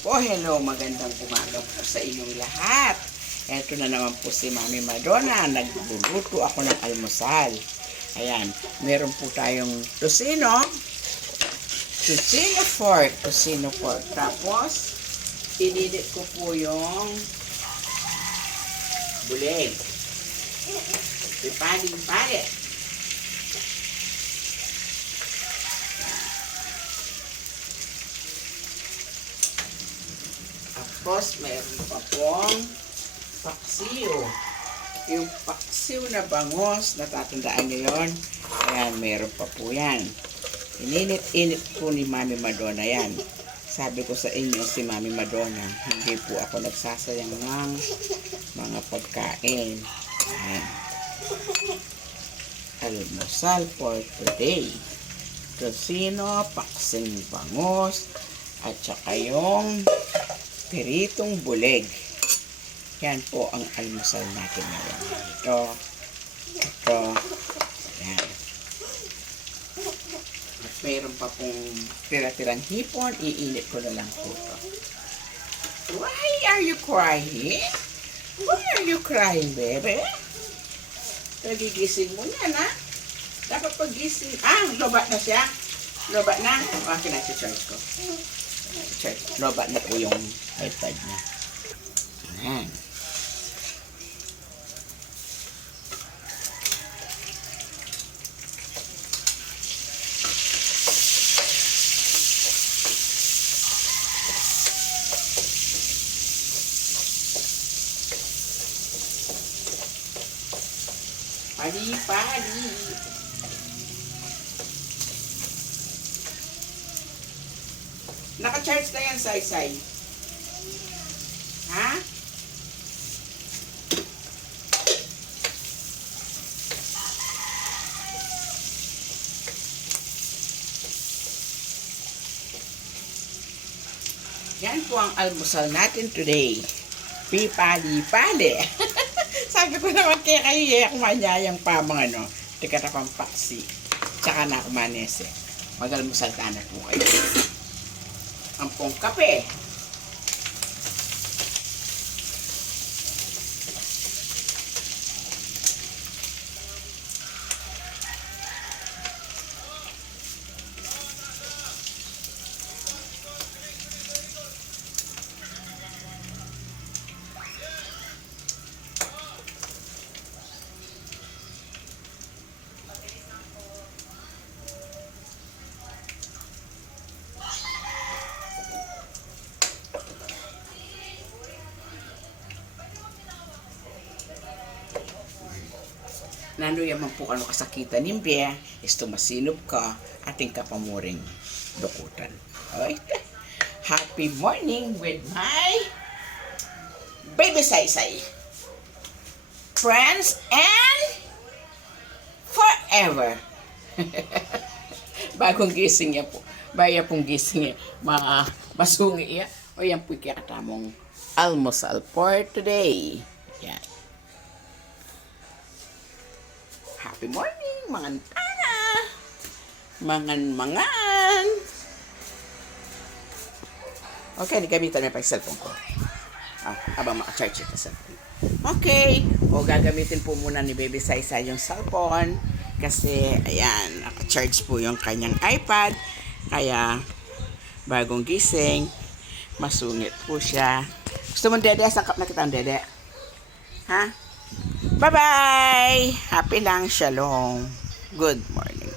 Hello, magandang umaga po sa inyong lahat. Ito na naman po si Mami Madonna. Nagluluto ako ng almusal. Ayan, meron po tayong tocino pork. Tapos, inidit ko po yung bulig. Pipaling-pali. Tapos, meron pa pong paksiw. Yung paksiw na bangos, natatandaan nyo yun? Ayan, meron pa po yan. Ininit-init po ni Mami Madonna yan. Sabi ko sa inyo, si Mami Madonna, hindi po ako nagsasayang ng mga pagkain. Ayan. Almusal for today. Tocino, paksing bangos, at saka yung piritong bulig. Yan po ang almusal natin ngayon. Ito. Yan. At mayroon pa pong tira-tirang hipon. Iinit ko na lang po ito. Why are you crying? Why are you crying, baby? Nagigising mo yan, ha? Dapat pagising. Lobat na siya. Lobat na. Okay na, si-charge ko. Lobat na po yung iPad niya. Ayan. Pali-pali. Naka-charge na yan, Sai-Sai. Ha? Yan po ang almusal natin today. Pipali-pali. Sabi ko naman kaya kayo, kumanyayang pa mga tika na pang paksi. Tsaka na kumanese. Mag-almusal ka na po kayo. Ang pong kape. Nano yaman po kano kasakitan nimbe, isto masinop ka, ating kapamuring dukutan. Okay? Happy morning with my baby Sai-Sai. Friends and forever. Bagong gising niya po. Baya pong gising niya. Masungi niya. O yan po kakatamong almusal for today. Yan. Happy morning, mangan-ana. Mangan-mangan. Okay, gamitan na pa yung cellphone ko. Habang maka-charge ito cellphone. Okay. O, gagamitin po muna ni Baby Sai-Sai yung cellphone. Kasi, ayan, naka-charge po yung kanyang iPad. Kaya, bagong gising, masungit po siya. Gusto mo, Dede? Sangkap na kita ang Dede. Ha? Bye-bye! Happy lang, shalom. Good morning.